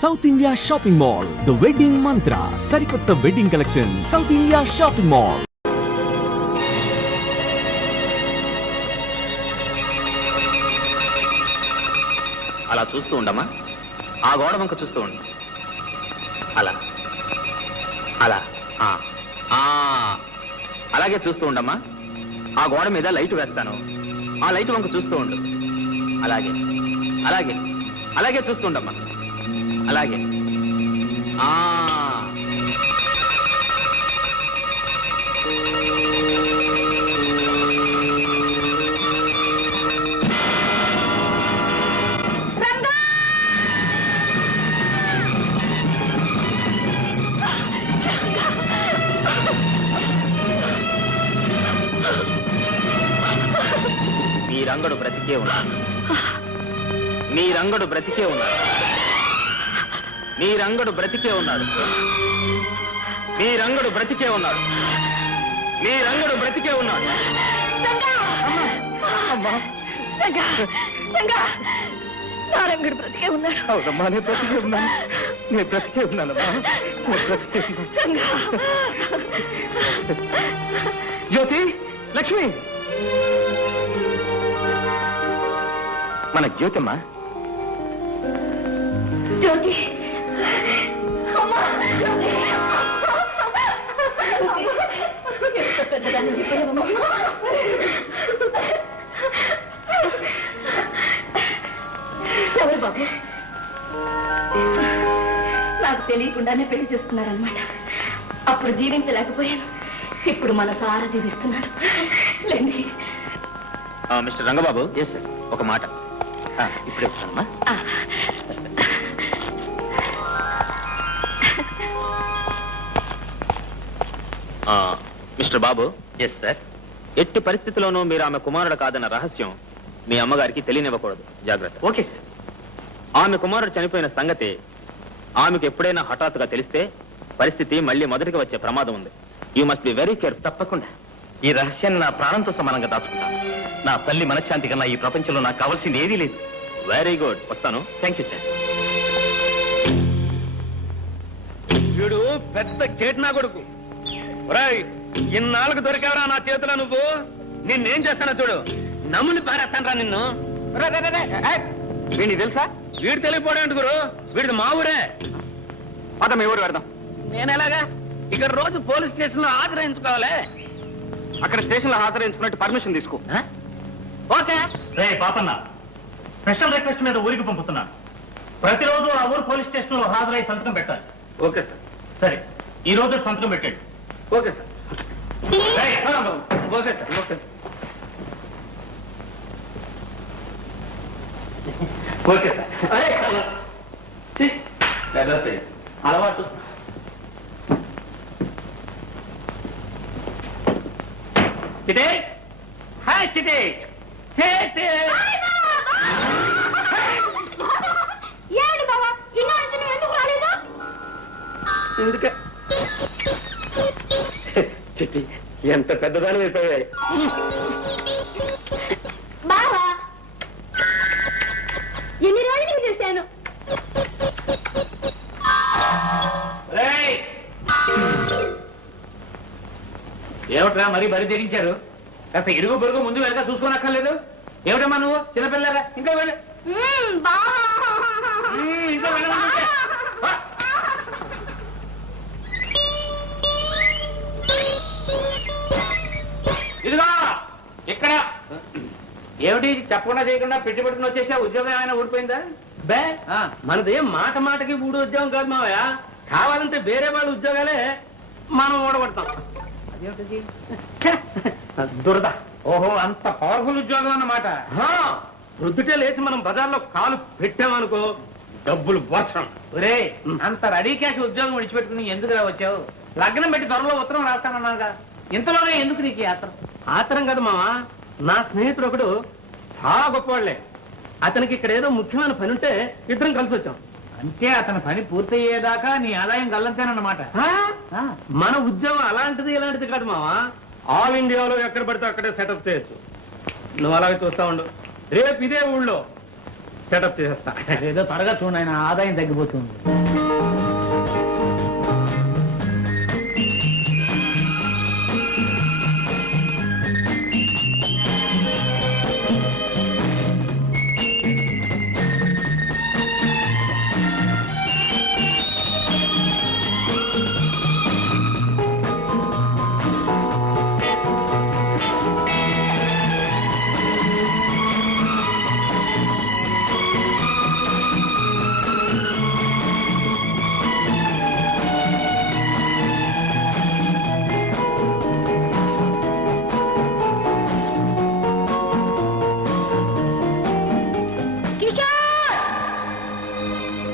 South India shopping mall, the wedding మంత్ర, సరికొత్త wedding collection, south India shopping mall. అలా చూస్తూ ఉండమ్మా, ఆ గోడ వంక చూస్తూ ఉండు. అలా అలా అలాగే చూస్తూ ఉండమ్మా. ఆ గోడ మీద లైట్ వేస్తాను, ఆ లైట్ వంక చూస్తూ ఉండు. అలాగే అలాగే అలాగే చూస్తూ ఉండమ్మా. అలాగే మీ రంగడు బ్రతికే ఉన్నాడు, మీ రంగడు బ్రతికే ఉన్నాడు, మీ రంగడు బ్రతికే ఉన్నాడు, మీ రంగడు బ్రతికే ఉన్నాడు, మీ రంగడు బ్రతికే ఉన్నాడు. నా రంగడు బ్రతికే ఉన్నాడు. అవునమ్మా, నేను బ్రతికే ఉన్నాను, నేను బ్రతికే ఉన్నానమ్మా, నేను బ్రతికే ఉన్నాను. జ్యోతి, లక్ష్మి, మన జ్యోతమ్మా. జ్యోతి, అమ్మా, ఎవరు బాబు? నాకు తెలియకుండానే పెళ్లి చేసుకున్నారనమాట. అప్పుడు జీవించలేకపోయాను, ఇప్పుడు మనసారా జీవిస్తున్నాను. లేండి. మిస్టర్ రంగబాబు, ఎస్ సార్, ఒక మాట ఇప్పుడే వస్తానమ్మా. మిస్టర్ బాబు. Yes sir. ఎట్టి పరిస్థితిలోనూ మీరు ఆమె కుమారుడు కాదన్న రహస్యం మీ అమ్మగారికి తెలియనివ్వకూడదు. జాగ్రత్త. Okay sir. ఆమె కుమారుడు చనిపోయిన సంగతి ఆమెకు ఎప్పుడైనా హఠాత్తుగా తెలిస్తే పరిస్థితి మళ్ళీ మొదటికి వచ్చే ప్రమాదం ఉంది. You must be very careful. తప్పకుండా ఈ రహస్యాన్ని నా ప్రాణంతో సమానంగా దాచుకుంటాను. నా తల్లి మనశ్శాంతి కన్నా ఈ ప్రపంచంలో నాకు కావాల్సింది ఏదీ లేదు. వెరీ గుడ్, వస్తాను. Thank you sir. వీడు పెద్ద కేట్నా కొడుకు. ఇన్నాళ్ళకు దొరికావరా నా చేతిలో నువ్వు. నిన్నేం చేస్తానో చూడు. నమ్ముని పారేస్తానరా నిన్ను. వీడిని తెలుసా? వీడు తెలియపోవడం గురు, వీడిది మా ఊరే. పదం ఎవరు పెడదాం. నేనెలాగా ఇక్కడ రోజు పోలీస్ స్టేషన్ లో హాజరాయించుకోవాలి. అక్కడ స్టేషన్ లో హాజరించుకున్నట్టు పర్మిషన్ తీసుకో. ఓకే. రే పాపన్న, స్పెషల్ రిక్వెస్ట్ మీద ఊరికి పంపుతున్నాను. ప్రతిరోజు ఆ ఊరు పోలీస్ స్టేషన్ లో హాజరై సంతకం పెట్టాలి. Okay sir. సరే, ఈ రోజు సంతకం పెట్టండి. Okay sir. Okay sir. Okay okay sir. అలవాటు. చిటే, హాయ్ చిటే. ఏడు బావా, ఇన్నాళ్ళు ఎందుకు రాలేదు? ఎందుకే చిట్టి, ఎంత పెద్దదాని అయిపోయాయి. బావా, ఎన్ని రోజులు చూశాను. ఏమిట్రా మరీ బరి తెగించారు? కాస్త ఇరుగు పొరుగు ముందు వెనక చూసుకోనక్కర్లేదు. ఏమిటమ్మా నువ్వు చిన్నపిల్లగా? ఇంకా వెళ్ళి ఇంకా వెళ్ళమంటే ఇదిగో ఇక్కడ. ఏమిటి చెప్పకుండా చేయకుండా పెట్టి పెట్టుకుని వచ్చేసా? ఉద్యోగం ఏమైనా ఊడిపోయిందా? బే, మనదేం మాట మాటకి ఊడి ఉద్యోగం కాదు మావయ్య. కావాలంటే వేరే వాళ్ళ ఉద్యోగాలే మనం ఊడగొడతాం. అదేమిటి దురద. ఓహో, అంత పవర్ఫుల్ ఉద్యోగం అన్నమాట. వృద్ధుటే లేచి మనం బజార్లో కాలు పెట్టామనుకో, డబ్బులు వర్షం. ఒరే, అంత రెడీ క్యాష్ ఉద్యోగం విడిచిపెట్టుకుని ఎందుకు వచ్చావు? లగ్నం పెట్టి త్వరలో ఉత్తరం రాస్తానన్నాగా. ఇంతలోనే ఎందుకు నీకు ఆత్రం? ఆతరం కదా మావా, నా స్నేహితుడు ఒకడు చాలా గొప్పవాళ్లే. అతనికి ఇక్కడ ఏదో ముఖ్యమైన పని ఉంటే ఇద్దరం కలిసి వచ్చాం. అంటే అతని పని పూర్తయ్యేదాకా నీ ఆదాయం గల్లంతేనన్నమాట. మన ఉద్యోగం అలాంటిది ఇలాంటిది కాదు మావా. ఆల్ ఇండియాలో ఎక్కడ పడితే అక్కడే సెటప్ చేయొచ్చు. నువ్వు అలాగే చూస్తా ఉండు. రేపు ఇదే ఊళ్ళో సెటప్ చేసేస్తా. ఏదో త్వరగా చూడండి, ఆయన ఆదాయం తగ్గిపోతుంది.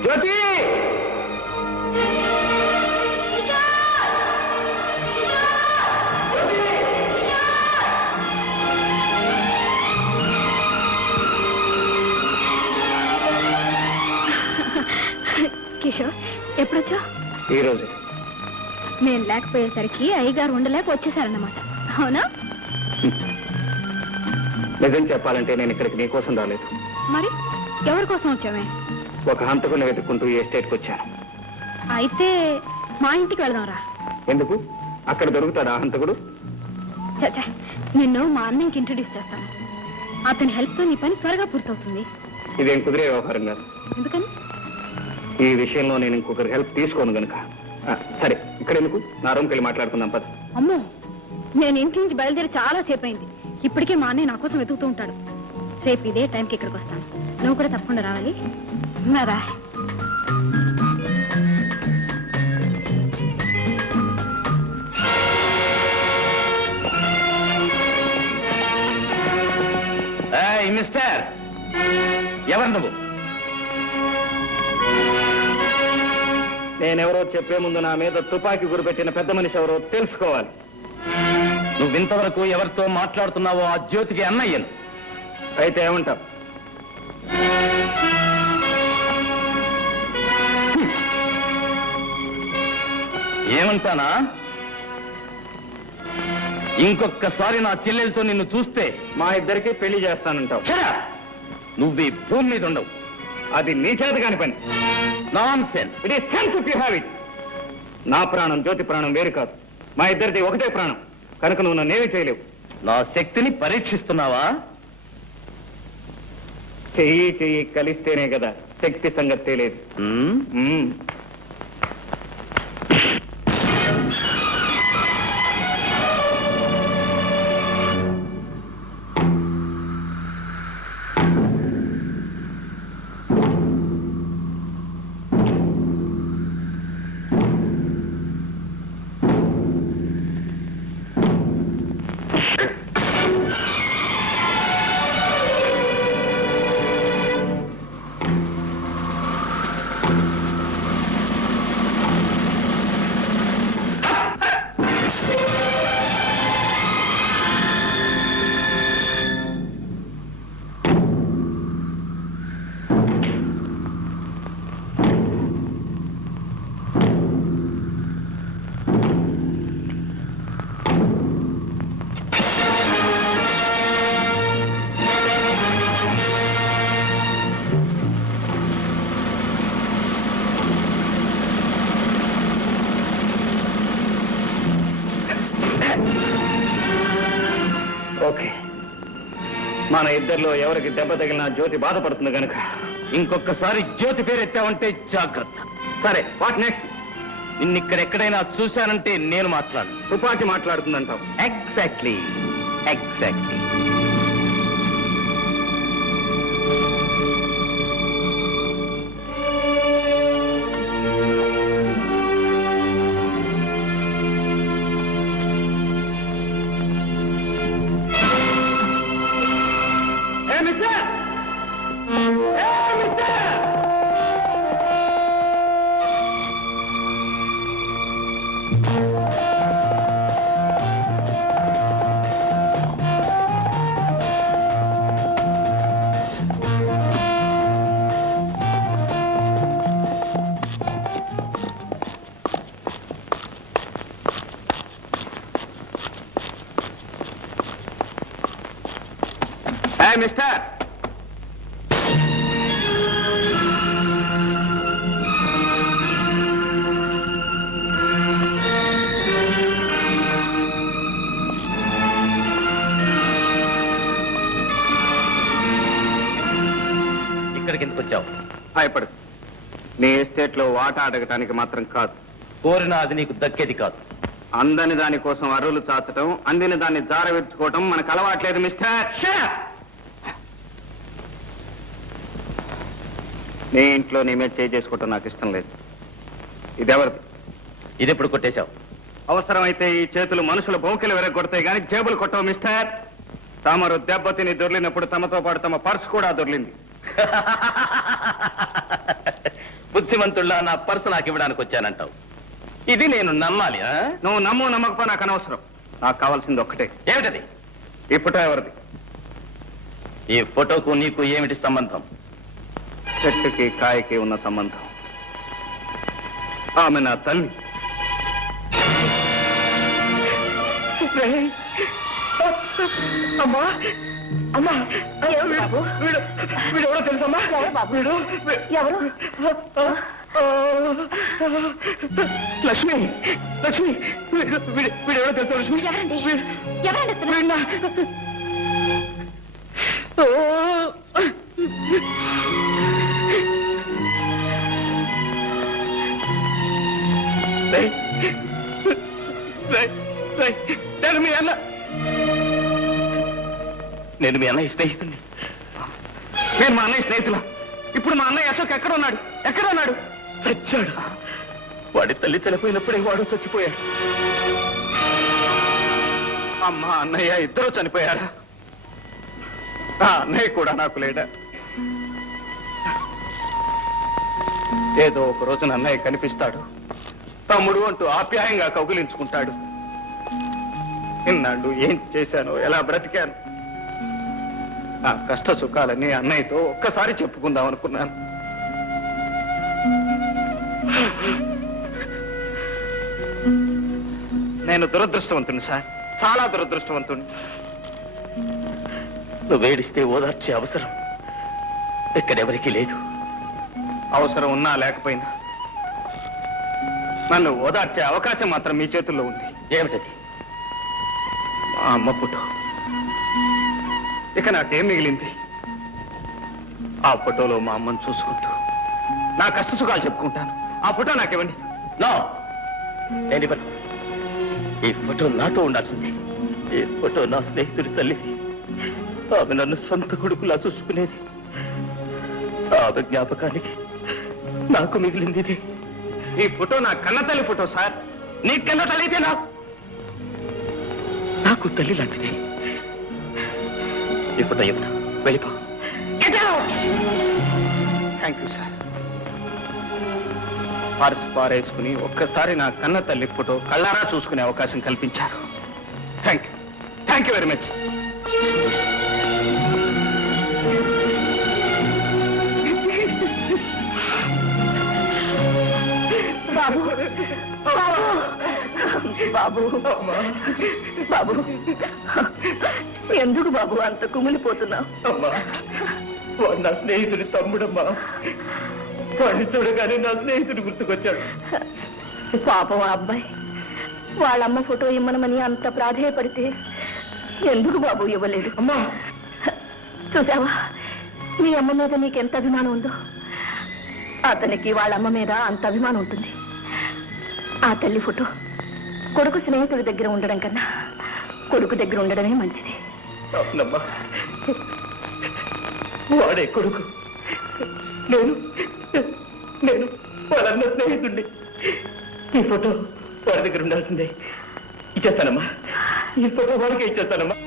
జ్యోతి కిషోర్ ఎప్పుడొచ్చా? ఈ రోజు నేను లేకపోయేసరికి అయ్యగారు ఉండలేక వచ్చేసారన్నమాట. అవునా? నిజం చెప్పాలంటే నేను ఇక్కడికి నీకోసం రాలేదు. మరి ఎవరి కోసం వచ్చామే? ఒక హంతకుని వెతుక్కుంటూ ఈ ఎస్టేట్కి వచ్చాను. అయితే మా ఇంటికి వెళదాంరా. ఎందుకు? అక్కడ దొరుకుతాడా ఆ హంతకుడు? చచ్చా, నిన్ను మా అన్నయ్యకి ఇంట్రడ్యూస్ చేస్తాను. అతని హెల్ప్తో నీ పని త్వరగా పూర్తవుతుంది. ఇదేం కుదిరే వ్యవహారం కాదు. ఎందుకని? ఈ విషయంలో నేను ఇంకొకరి హెల్ప్ తీసుకోను గనుక. సరే, ఇక్కడ ఎందుకు? నా రూమ్కి వెళ్ళి మాట్లాడుకుందాం పద. అమ్మో, నేను ఇంటి నుంచి బయలుదేరి చాలా సేపు అయింది. ఇప్పటికే మా అన్నయ్య నా కోసం వెతుకుతూ ఉంటాడు. రేపు ఇదే టైంకి ఇక్కడికి వస్తాను. నువ్వు కూడా తప్పకుండా రావాలి. బాయ్. మిస్టర్, ఎవరు నువ్వు? నేనెవరో చెప్పే ముందు నా మీద తుపాకీ గురిపెట్టిన పెద్ద మనిషి ఎవరో తెలుసుకోవాలి. నువ్వు ఇంతవరకు ఎవరితో మాట్లాడుతున్నావో ఆ జ్యోతికి అన్నయ్యను. అయితే ఏమంటావు? ఏమంటానా? ఇంకొక్కసారి నా చెల్లెలతో నిన్ను చూస్తే మా ఇద్దరికి పెళ్లి చేస్తానంటావు. నువ్వు ఈ భూమి మీద ఉండవు. అది నీ చేత కాని పని. Nonsense. It is sense if you have it. నా ప్రాణం జ్యోతి ప్రాణం వేరు కాదు. మా ఇద్దరిది ఒకటే ప్రాణం. కనుక నువ్వు నన్నేమీ చేయలేవు. నా శక్తిని పరీక్షిస్తున్నావా? చెయ్యి చెయ్యి కలిస్తేనే కదా శక్తి సంగతి తెలియదు. ఓకే, మన ఇద్దరిలో ఎవరికి దెబ్బ తగిలినా జ్యోతి బాధపడుతుంది కనుక ఇంకొకసారి జ్యోతి పేరు ఎత్తావంటే జాగ్రత్త. సరే, వాట్ నెక్స్ట్? నిన్నిక్కడెక్కడైనా చూశానంటే నేను మాట్లాడు. తుపాకి మాట్లాడుతుందంటావు. Exactly exactly. మిస్టర్, భయపడు. నీ ఎస్టేట్ లో వాటా అడగటానికి మాత్రం కాదు. కోరినా అది నీకు దక్కేది కాదు. అందని దానికోసం అరువులు చాచటం, అందిన దాన్ని జారవిడ్చుకోవటం మనకు అలవాట్లేదు మిస్టర్. నీ ఇంట్లో నీ మీద చేసుకోవటం నాకు ఇష్టం లేదు. ఇదెవరిది? ఇది ఎప్పుడు కొట్టేశావు? అవసరమైతే ఈ చేతులు మనుషుల బౌకెలు వెరగొడతాయి కానీ జేబులు కొట్టవు మిస్టర్. తమరు దెబ్బతిని దొర్లినప్పుడు తమతో పాటు తమ పర్స్ కూడా దొర్లింది. బుద్ధిమంతుల్లా నా పర్సు నాకు ఇవ్వడానికి వచ్చానంటావు. ఇది నేను నమ్మాలి? నువ్వు నమ్మకపో నాకు అనవసరం. నాకు కావాల్సింది ఒక్కటే. ఏమిటది? ఈ ఫోటో ఎవరిది? ఈ ఫోటోకు నీకు ఏమిటి సంబంధం? చెట్టుకి కాయకి ఉన్న సంబంధం. ఆమె నా తల్లి. అమ్మా అమ్మా, వీడు ఎవరో తెలుసమ్మా? వీడు ఎవరు? లక్ష్మి, లక్ష్మి, వీడు ఎవరో తెలుసా? లక్ష్మి, ఎవరండి? నేను మీ అన్న. నేను మీ అన్నయ్య స్నేహితుడిని. నేను మా అన్నయ్య స్నేహితులా? ఇప్పుడు మా అన్నయ్య అశోక్ ఎక్కడ ఉన్నాడు? చచ్చాడు. వాడి తల్లి చనిపోయినప్పుడే వాడు చచ్చిపోయాడు. అమ్మ అన్నయ్య ఇద్దరు చనిపోయారా? ఆ అన్నయ్య కూడా నాకు లేడా? ఏదో ఒక రోజున అన్నయ్య కనిపిస్తాడు. తమ్ముడు అంటూ ఆప్యాయంగా కౌగిలించుకుంటాడు. ఇన్నాళ్ళు ఏం చేశానో, ఎలా బ్రతికాను, నా కష్ట సుఖాలన్నీ అన్నయ్యతో ఒక్కసారి చెప్పుకుందాం అనుకున్నాను. నేను దురదృష్టవంతుని సార్, చాలా దురదృష్టవంతుని. నువ్వేడిస్తే ఓదార్చే అవసరం ఎక్కడెవరికి లేదు. అవసరం ఉన్నా లేకపోయినా నన్ను ఓదార్చే అవకాశం మాత్రం మీ చేతుల్లో ఉంది. ఏమిటది? మా అమ్మ ఫోటో. ఇక నాకేం మిగిలింది? ఆ ఫోటోలో మా అమ్మను చూసుకుంటూ నా కష్ట సుఖాలు చెప్పుకుంటాను. ఆ ఫోటో నాకివ్వండి. నో, నేను ఇవ్వను. ఈ ఫోటో నాతో ఉండాల్సిందే. ఈ ఫోటో నా స్నేహితుడి తల్లిది. ఆమె నన్ను సొంత కొడుకులా చూసుకునేది. ఆమె జ్ఞాపకానికి నాకు మిగిలింది ఇది. ఈ ఫోటో నా కన్నతల్లి ఫోటో సార్. నీ కన్న తల్లి అయితే నాకు తల్లి లాంటిది. ఈ ఫోటో ఇవ్వను. వెళ్ళిపో. Thank you sir. పర్సు పారేసుకుని ఒక్కసారి నా కన్న తల్లి ఫోటో కళ్ళారా చూసుకునే అవకాశం కల్పించారు. Thank you very much. Babu, Babu, Babu, ఎందుకు బాబు అంత కుమిలిపోతున్నావు? అమ్మా, వాడు నా స్నేహితుడి తమ్ముడమ్మా. వాడిని చూడగానే నా స్నేహితుడు గుర్తుకొచ్చాడు. పాపం ఆ అబ్బాయి వాళ్ళమ్మ ఫోటో ఇమ్మనమని అంత ప్రాధేయపడితే ఎందుకు బాబు ఇవ్వలేదు? అమ్మా, చూసావా మీ అమ్మ మీద నీకెంత అభిమానం ఉందో. అతనికి వాళ్ళమ్మ మీద అంత అభిమానం ఉంటుంది. ఆ తల్లి ఫోటో కొడుకు స్నేహితుడి దగ్గర ఉండడం కన్నా కొడుకు దగ్గర ఉండడమే మంచిది. అవునమ్మా, వాడే కొడుకు. నేను వాళ్ళన్న స్నేహితుడిని. ఈ ఫోటో వాడి దగ్గర ఉండాల్సిందే. ఇచ్చేస్తానమ్మా. ఈ ఫోటో వాడికే ఇచ్చేస్తానమ్మా.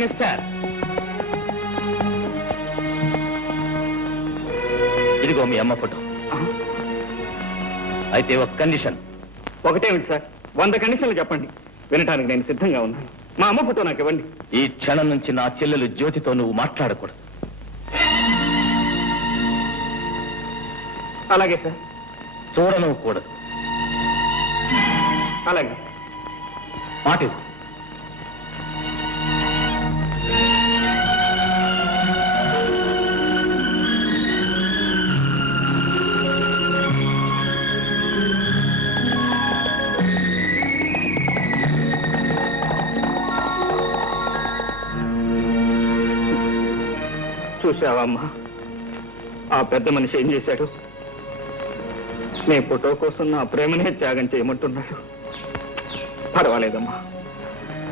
మిస్టర్, ఇదిగో మీ అమ్మ ఫోటో. అయితే ఒక కండిషన్. ఒకటేమిటి సార్? 100 కండిషన్లు చెప్పండి, వినటానికి నేను సిద్ధంగా ఉన్నాను. మా అమ్మ ఫోటో నాకు ఇవ్వండి. ఈ క్షణం నుంచి నా చెల్లెలు జ్యోతితో నువ్వు మాట్లాడకూడదు. అలాగే సార్. చూడను కూడదు. అలాగే. మాట ఇవ్వు. చూసావమ్మా ఆ పెద్ద మనిషి ఏం చేశాడు? నీ ఫోటో కోసం నా ప్రేమనే త్యాగం చేయమంటున్నాడు. పర్వాలేదమ్మా,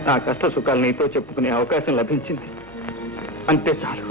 నా కష్ట సుఖాలు నీతో చెప్పుకునే అవకాశం లభించింది, అంతే చాలు.